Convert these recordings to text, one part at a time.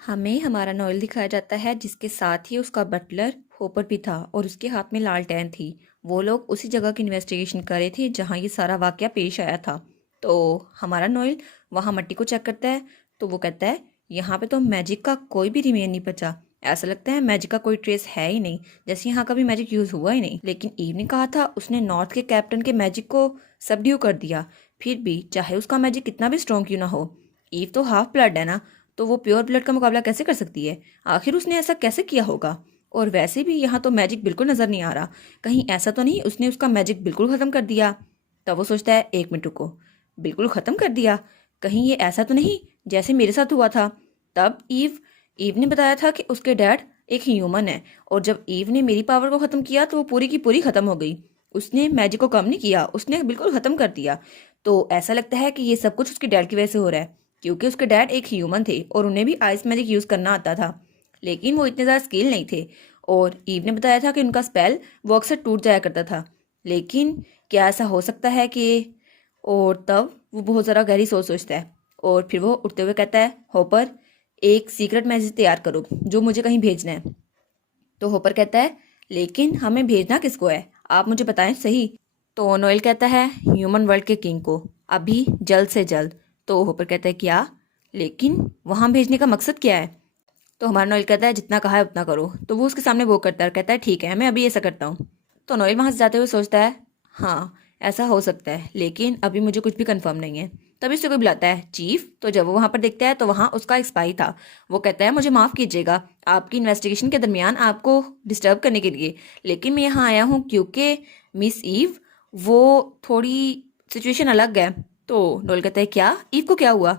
हमें हमारा नॉयल दिखाया जाता है जिसके साथ ही उसका बटलर होपर भी था और उसके हाथ में लालटेन थी। वो लोग उसी जगह की इन्वेस्टिगेशन कर रहे थे जहाँ ये सारा वाकया पेश आया था। तो हमारा नॉयल वहाँ मट्टी को चेक करता है। तो वो कहता है यहाँ पे तो मैजिक का कोई भी रिमेन नहीं बचा। ऐसा लगता है मैजिक का कोई ट्रेस है ही नहीं, जैसे यहाँ का भी मैजिक यूज हुआ ही नहीं। लेकिन ईव ने कहा था उसने नॉर्थ के कैप्टन के मैजिक को सबड्यू कर दिया। फिर भी चाहे उसका मैजिक कितना भी स्ट्रॉन्ग क्यों ना हो, ईव तो हाफ ब्लड है ना, तो वो प्योर ब्लड का मुकाबला कैसे कर सकती है? आखिर उसने ऐसा कैसे किया होगा? और वैसे भी यहाँ तो मैजिक बिल्कुल नजर नहीं आ रहा। कहीं ऐसा तो नहीं उसने उसका मैजिक बिल्कुल खत्म कर दिया? तब वो सोचता है, एक मिनट रुको, बिल्कुल खत्म कर दिया? कहीं ये ऐसा तो नहीं जैसे मेरे साथ हुआ था? तब ईव ईव ने बताया था कि उसके डैड एक ह्यूमन है, और जब ईव ने मेरी पावर को खत्म किया तो वो पूरी की पूरी खत्म हो गई। उसने मैजिक को कम नहीं किया, उसने बिल्कुल खत्म कर दिया। तो ऐसा लगता है कि ये सब कुछ उसके डैड की वजह से हो रहा है, क्योंकि उसके डैड एक ह्यूमन थे और उन्हें भी आइस मैजिक यूज करना आता था, लेकिन वो इतने ज़्यादा स्किल नहीं थे। और ईव ने बताया था कि उनका स्पेल वो अक्सर टूट जाया करता था। लेकिन क्या ऐसा हो सकता है कि... और तब वो बहुत ज़रा गहरी सोच सोचता है और फिर वो उठते हुए कहता है, होपर एक सीक्रेट मैसेज तैयार करो जो मुझे कहीं भेजना है। तो होपर कहता है, लेकिन हमें भेजना किसको है, आप मुझे बताएं सही। तो नोएल कहता है, ह्यूमन वर्ल्ड के किंग को, अभी जल्द से जल्द। तो होपर कहता है, क्या? लेकिन वहां भेजने का मकसद क्या है? तो हमारा नोएल कहता है, जितना कहा है उतना करो। तो वो उसके सामने वो करता है, कहता है ठीक है मैं अभी ऐसा करता हूँ। तो नोएल वहां से जाते हुए सोचता है, हाँ ऐसा हो सकता है, लेकिन अभी मुझे कुछ भी कंफर्म नहीं है। तभी उसे कोई बुलाता है, चीफ। तो जब वो वहां पर देखता है तो वहां उसका एक स्पाई था। वो कहता है, मुझे माफ कीजिएगा आपकी इन्वेस्टिगेशन के दरमियान आपको डिस्टर्ब करने के लिए, लेकिन मैं यहाँ आया हूँ क्योंकि मिस ईव वो थोड़ी सिचुएशन अलग है। तो नोएल कहता है, क्या ईव को क्या हुआ?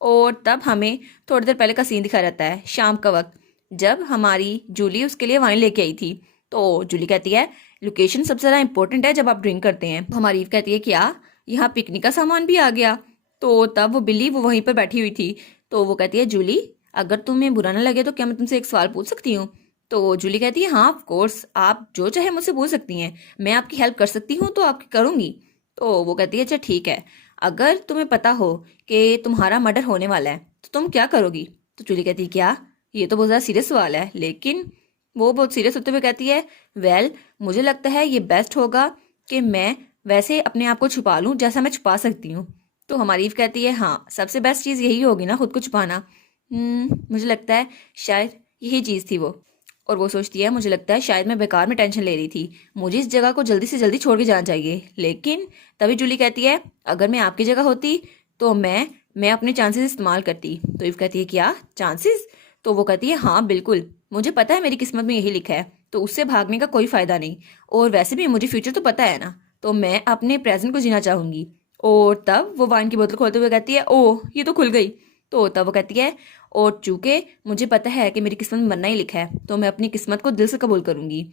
और तब हमें थोड़ी देर पहले का सीन दिखाया जाता है, शाम का वक्त, जब हमारी जूली उसके लिए वाइन लेके आई थी। तो जूली कहती है, लोकेशन सबसे ज़्यादा इंपॉर्टेंट है जब आप ड्रिंक करते हैं। तो हमारी ईव कहती है, क्या यहाँ पिकनिक का सामान भी आ गया? तो तब वो बिल्ली वो वहीं पर बैठी हुई थी। तो वो कहती है, जूली अगर तुम्हें बुरा ना लगे तो क्या मैं तुमसे एक सवाल पूछ सकती हूँ? तो जूली कहती है, हाँ ऑफ कोर्स, आप जो चाहे मुझसे पूछ सकती हैं, मैं आपकी हेल्प कर सकती हूँ तो आपकी करूँगी। तो वो कहती है, अच्छा ठीक है, अगर तुम्हें पता हो कि तुम्हारा मर्डर होने वाला है तो तुम क्या करोगी? तो जूली कहती है, क्या? ये तो बहुत ज़्यादा सीरियस सवाल है। लेकिन वो बहुत सीरियस होते हुए कहती है, वेल मुझे लगता है ये बेस्ट होगा कि मैं वैसे अपने आप को छुपा लूं जैसा मैं छुपा सकती हूँ। तो हमारी ईव कहती है, हाँ सबसे बेस्ट चीज़ यही होगी ना, खुद को छुपाना। मुझे लगता है शायद यही चीज़ थी वो। और वो सोचती है, मुझे लगता है शायद मैं बेकार में टेंशन ले रही थी, मुझे इस जगह को जल्दी से जल्दी छोड़ के जाना चाहिए। लेकिन तभी जूली कहती है, अगर मैं आपकी जगह होती तो मैं अपने चांसेस इस्तेमाल करती। तो ईव कहती है, क्या चांसेस? तो वो कहती है, हाँ बिल्कुल, मुझे पता है मेरी किस्मत में यही लिखा है, तो उससे भागने का कोई फायदा नहीं। और वैसे भी मुझे फ्यूचर तो पता है ना, तो मैं अपने प्रेजेंट को जीना चाहूंगी। और तब वो वाइन की बोतल खोलते हुए कहती है, ओह ये तो खुल गई। तो तब वो कहती है, और चूंकि मुझे पता है कि मेरी किस्मत में मरना ही लिखा है तो मैं अपनी किस्मत को दिल से कबूल करूंगी।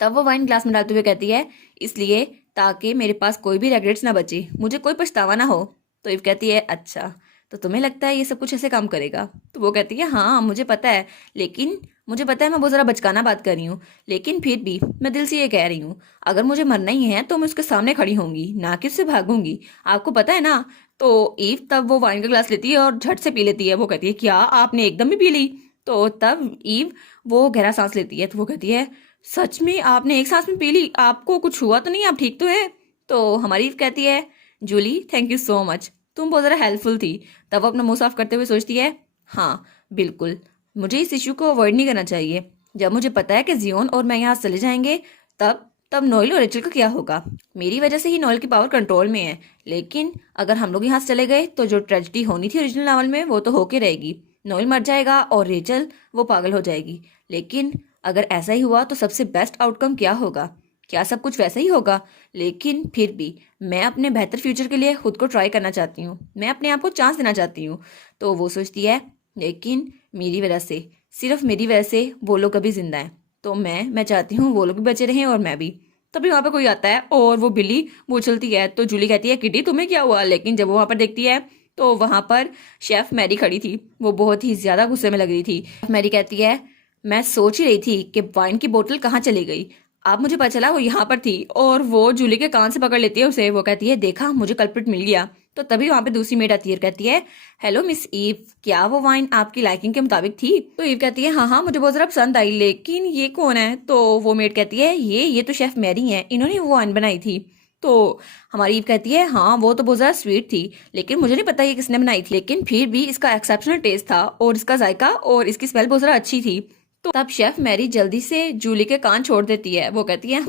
तब वो वाइन ग्लास में डालते हुए कहती है, इसलिए ताकि मेरे पास कोई भी रेग्रेट्स ना बचे, मुझे कोई पछतावा ना हो। तो इव कहती है, अच्छा तो तुम्हें लगता है ये सब कुछ ऐसे काम करेगा? तो वो कहती है, हाँ मुझे पता है, लेकिन मुझे पता है मैं बहुत ज़रा बचकाना बात कर रही हूँ, लेकिन फिर भी मैं दिल से ये कह रही हूँ, अगर मुझे मरना ही है तो मैं उसके सामने खड़ी होंगी, ना कि उससे भागूंगी, आपको पता है ना। तो ईव तब वो वाइन का ग्लास लेती है और झट से पी लेती है। वो कहती है, क्या आपने एकदम ही पी ली? तो तब ईव वो गहरा सांस लेती है। तो वो कहती है, सच में आपने एक सांस में पी ली, आपको कुछ हुआ तो नहीं, आप ठीक तो है? तो हमारी ईव कहती है, Julie thank you so much, तुम बहुत ज़रा हेल्पफुल थी। तब वो अपना मुंह साफ करते हुए सोचती है, हाँ बिल्कुल, मुझे इस इशू को अवॉइड नहीं करना चाहिए। जब मुझे पता है कि जियोन और मैं यहाँ से चले जाएंगे, तब तब नोएल और रेचल का क्या होगा? मेरी वजह से ही नोएल की पावर कंट्रोल में है, लेकिन अगर हम लोग यहाँ से चले गए तो जो ट्रेजेडी होनी थी ओरिजिनल नॉवल में वो तो होके रहेगी। नोएल मर जाएगा और रेचल वो पागल हो जाएगी। लेकिन अगर ऐसा ही हुआ तो सबसे बेस्ट आउटकम क्या होगा? क्या सब कुछ वैसा ही होगा? लेकिन फिर भी मैं अपने बेहतर फ्यूचर के लिए खुद को ट्राई करना चाहती हूँ, मैं अपने आप को चांस देना चाहती हूँ। तो वो सोचती है, लेकिन मेरी वजह से, सिर्फ मेरी वजह से वो लोग अभी जिंदा हैं, तो मैं चाहती हूँ वो लोग भी बचे रहें और मैं भी। तभी वहां पर कोई आता है और वो बिल्ली वो चलती है। तो जूली कहती है, किटी तुम्हें क्या हुआ? लेकिन जब वो वहां पर देखती है तो वहां पर शेफ मैरी खड़ी थी। वो बहुत ही ज्यादा गुस्से में लग रही थी। मैरी कहती है, मैं सोच ही रही थी कि वाइन की बोतल कहाँ चली गई, अब मुझे पता चला वो यहाँ पर थी। और वो जूली के कान से पकड़ लेती है उसे। वो कहती है, देखा मुझे कल्प्रिट मिल गया। तो तभी वहां पे दूसरी मेड आती है, कहती है हेलो मिस ईव, क्या वो वाइन आपकी लाइकिंग के मुताबिक थी? तो ईव कहती है हाँ हाँ मुझे बहुत ज्यादा पसंद आई, लेकिन ये कौन है? तो वो मेड कहती है ये तो शेफ मैरी है, इन्होंने वो वाइन बनाई थी। तो हमारी ईव कहती है हाँ वो तो बहुत ज्यादा स्वीट थी, लेकिन मुझे नहीं पता ये किसने बनाई थी, लेकिन फिर भी इसका एक्सेप्शनल टेस्ट था और इसका जायका और इसकी स्मेल बहुत ज्यादा अच्छी थी। तो तब शेफ मैरी जल्दी से जूली के कान छोड़ देती है। वो कहती है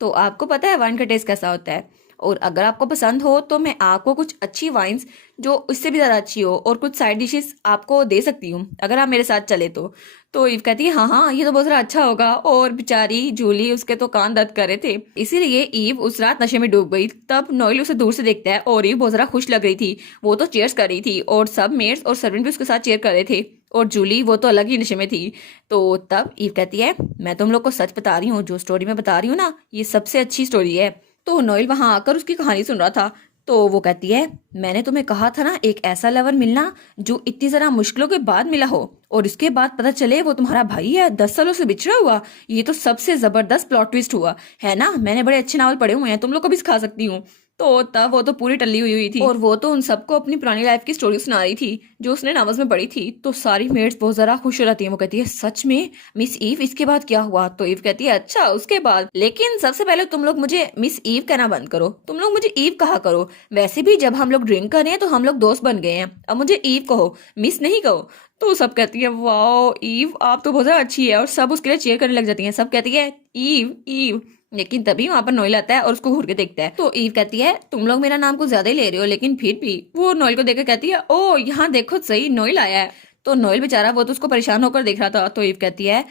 तो आपको पता है वाइन का टेस्ट कैसा होता है, और अगर आपको पसंद हो तो मैं आपको कुछ अच्छी वाइन्स जो इससे भी ज़्यादा अच्छी हो और कुछ साइड डिशेस आपको दे सकती हूँ अगर आप मेरे साथ चले तो ईव कहती है हाँ हाँ ये तो बहुत ज़्यादा अच्छा होगा। और बेचारी जूली, उसके तो कान दर्द कर रहे थे, इसीलिए ईव उस रात नशे में डूब गई। तब नोएल उसे दूर से देखता है और ईव बहुत ज़्यादा खुश लग रही थी, वो तो चीयर्स कर रही थी और सब मेड्स और सर्वेंट भी उसके साथ चीयर कर रहे थे, और जूली वो तो अलग ही नशे में थी। तो तब ईव कहती है मैं तुम लोग को सच बता रही हूँ, जो स्टोरी मैं बता रही हूँ ना ये सबसे अच्छी स्टोरी है। तो नोएल वहां आकर उसकी कहानी सुन रहा था। तो वो कहती है मैंने तुम्हें कहा था ना एक ऐसा लवर मिलना जो इतनी जरा मुश्किलों के बाद मिला हो और इसके बाद पता चले वो तुम्हारा भाई है 10 सालों से बिछड़ा हुआ। ये तो सबसे जबरदस्त प्लॉट ट्विस्ट हुआ है ना, मैंने बड़े अच्छे नावल पढ़े हुए हैं, तुम लोग को भी सिखा सकती हूँ। तो तब वो तो पूरी टल्ली हुई थी और वो तो उन सबको अपनी पुरानी लाइफ की स्टोरी सुना रही थी जो उसने नॉवेल्स में पढ़ी थी। तो सारी मेड्स बहुत जरा खुश हो जाती है। वो कहती है सच में मिस ईव, इसके बाद क्या हुआ? तो ईव कहती है अच्छा उसके बाद, लेकिन सबसे पहले तुम लोग मुझे मिस ईव कहना बंद करो, तुम लोग मुझे ईव कहा करो। वैसे भी जब हम लोग ड्रिंक कर रहे हैं तो हम लोग दोस्त बन गए हैं, अब मुझे ईव कहो, मिस नहीं कहो। तो सब कहती है वाओ ईव आप तो बहुत ज्यादा अच्छी है, और सब उसके लिए चीयर करने लग जाती है। सब कहती है ईव ईव, लेकिन तभी वहां पर नोएल आता है और उसको घूर के देखता है। तो ईव कहती है तुम लोग मेरा नाम कुछ ज्यादा ही ले रहे हो, लेकिन फिर भी वो नोएल को देखकर कहती है ओ यहाँ देखो सही नोएल आया है। तो नोएल बेचारा वो तो उसको परेशान होकर देख रहा था। तो ईव कहती है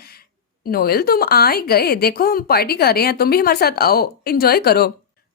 नोएल तुम आ ही गए, देखो हम पार्टी कर रहे हैं, तुम भी हमारे साथ आओ, एंजॉय करो।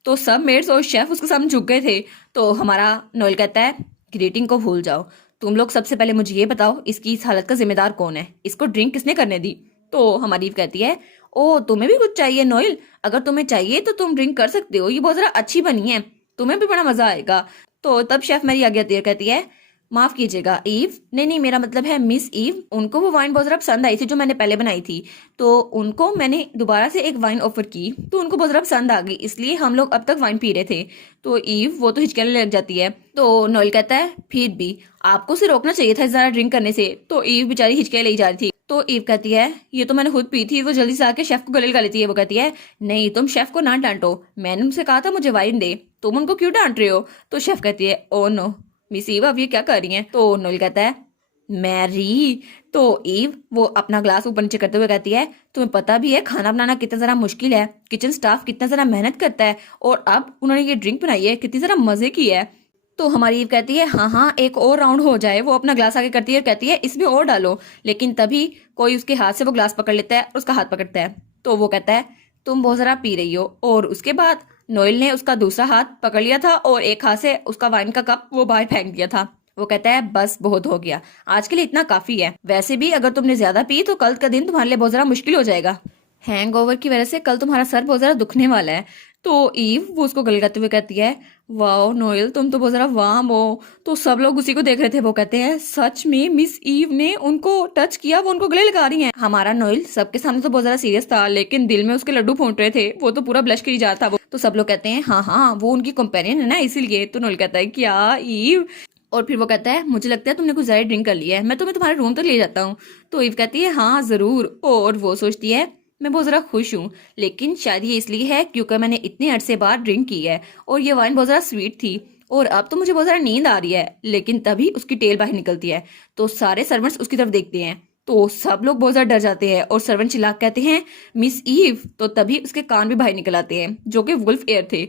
तो सब मेड्स और शेफ उसके सामने झुक गए थे। तो हमारा नोएल कहता है ग्रीटिंग को भूल जाओ, तुम लोग सबसे पहले मुझे ये बताओ इसकी इस हालत का जिम्मेदार कौन है, इसको ड्रिंक किसने करने दी? तो हमारी ईव कहती है ओ तुम्हें भी कुछ चाहिए नोएल, अगर तुम्हें चाहिए तो तुम ड्रिंक कर सकते हो, ये बहुत जरा अच्छी बनी है, तुम्हें भी बड़ा मजा आएगा। तो तब शेफ मेरी आगे आती है, कहती है माफ कीजिएगा ईव, नहीं नहीं मेरा मतलब है मिस ईव, उनको वो वाइन बहुत ज्यादा पसंद आई थी जो मैंने पहले बनाई थी, तो उनको मैंने दोबारा से एक वाइन ऑफर की तो उनको बहुत ज्यादा पसंद आ गई, इसलिए हम लोग अब तक वाइन पी रहे थे। तो ईव वो तो हिचकियाने लग जाती है। तो नोएल कहता है फिर भी आपको उसे रोकना चाहिए था ज्यादा ड्रिंक करने से। तो ईव बेचारी हिचकियाँ ले जा रही थी। तो ईव कहती है ये तो मैंने खुद पी थी। वो जल्दी से आके शेफ को गले लगा लेती है। वो कहती है नहीं तुम शेफ को ना डांटो, मैंने उनसे कहा था मुझे वाइन दे, तुम उनको क्यों डांट रहे हो? तो शेफ कहती है ओ नो मिस ईव अब ये क्या कर रही हैं? तो नोएल कहता है मैरी। तो ईव वो अपना ग्लास ऊपर नीचे करते हुए कहती है तुम्हें पता भी है खाना बनाना कितना जरा मुश्किल है, किचन स्टाफ कितना जरा मेहनत करता है, और अब उन्होंने ये ड्रिंक बनाई है कितनी जरा मजे की है। तो हमारी ईव कहती है हाँ हाँ एक और राउंड हो जाए। वो अपना ग्लास आगे करती है, कहती है इसमें और डालो, लेकिन तभी कोई उसके हाथ से वो ग्लास पकड़ लेता है और उसका हाथ पकड़ता है। तो वो कहता है तुम बहुत जरा पी रही हो, और उसके बाद नोएल ने उसका दूसरा हाथ पकड़ लिया था और एक हाथ से उसका वाइन का कप वो बाहर फेंक दिया था। वो कहता है बस बहुत हो गया, आज के लिए इतना काफी है, वैसे भी अगर तुमने ज्यादा पी तो कल का दिन तुम्हारे लिए बहुत ज्यादा मुश्किल हो जाएगा, हैंगओवर की वजह से कल तुम्हारा सर बहुत ज्यादा दुखने वाला है। तो ईव वो उसको गले लगाते हुए कहती है वाओ नोएल तुम तो बहुत ज्यादा वार्म हो। तो सब लोग उसी को देख रहे थे। वो कहते हैं सच में मिस ईव ने उनको टच किया, वो उनको गले लगा रही हैं। हमारा नोएल सबके सामने तो बहुत ज्यादा सीरियस था, लेकिन दिल में उसके लड्डू फूट रहे थे, वो तो पूरा ब्लश करी जा रहा था। वो तो सब लोग कहते हैं हाँ हाँ वो उनकी कंपेनियन है ना इसीलिए। तो नोएल कहता है क्या ईव? और फिर वो कहता है मुझे लगता है तुमने कुछ ज्यादा ड्रिंक कर लिया है, मैं तुम्हें तुम्हारे रूम तक ले जाता हूँ। तो ईव कहती है हाँ जरूर। और वो सोचती है मैं बहुत ज़रा खुश हूँ, लेकिन शायद ये इसलिए है क्योंकि मैंने इतने अरसे बाद ड्रिंक की है और ये वाइन बहुत ज़रा स्वीट थी, और अब तो मुझे बहुत ज़रा नींद आ रही है। लेकिन तभी उसकी टेल बाहर निकलती है। तो सारे सर्वेंट्स उसकी तरफ देखते हैं। तो सब लोग बहुत ज़्यादा डर जाते हैं और सर्वेंट चिल्ला के कहते हैं मिस ईव। तो तभी उसके कान भी बाहर निकल आते हैं जो कि वुल्फ एयर थे।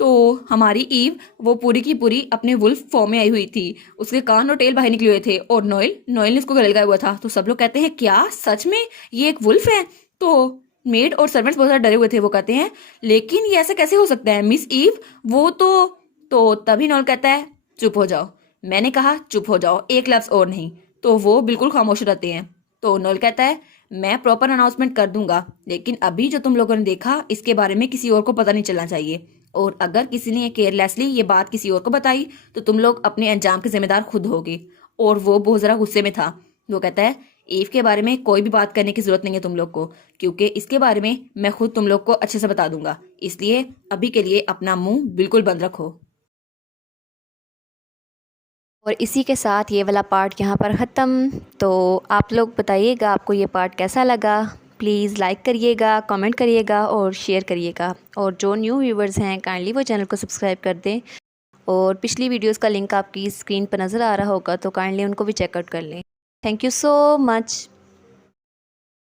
तो हमारी ईव वो पूरी की पूरी अपने वुल्फ फॉर्म में आई हुई थी, उसके कान और टेल बाहर निकले हुए थे, और नोएल नोएल ने उसको गले लगाया हुआ था। तो सब लोग कहते हैं क्या सच में ये एक वुल्फ है? तो मेड और सर्वेंट्स बहुत ज्यादा डरे हुए थे। वो कहते हैं लेकिन ये ऐसा कैसे हो सकता है मिस ईव, वो तो तभी नोएल कहता है चुप हो जाओ, मैंने कहा चुप हो जाओ, एक लफ्ज और नहीं। तो वो बिल्कुल खामोश रहते हैं। तो नोएल कहता है मैं प्रॉपर अनाउंसमेंट कर दूंगा, लेकिन अभी जो तुम लोगों ने देखा इसके बारे में किसी और को पता नहीं चलना चाहिए, और अगर किसी ने केयरलेसली ये बात किसी और को बताई तो तुम लोग अपने अंजाम के जिम्मेदार खुद होगे। और वो बहुत जरा गुस्से में था। वो कहता है ईव के बारे में कोई भी बात करने की जरूरत नहीं है तुम लोग को, क्योंकि इसके बारे में मैं खुद तुम लोग को अच्छे से बता दूंगा, इसलिए अभी के लिए अपना मुंह बिल्कुल बंद रखो। और इसी के साथ ये वाला पार्ट यहाँ पर ख़त्म। तो आप लोग बताइएगा आपको ये पार्ट कैसा लगा। प्लीज़ लाइक करिएगा, कमेंट करिएगा और शेयर करिएगा। और जो न्यू व्यूवर्स हैं काइंडली वो चैनल को सब्सक्राइब कर दें। और पिछली वीडियोस का लिंक आपकी स्क्रीन पर नज़र आ रहा होगा, तो काइंडली उनको भी चेकआउट कर लें। Thank you so much.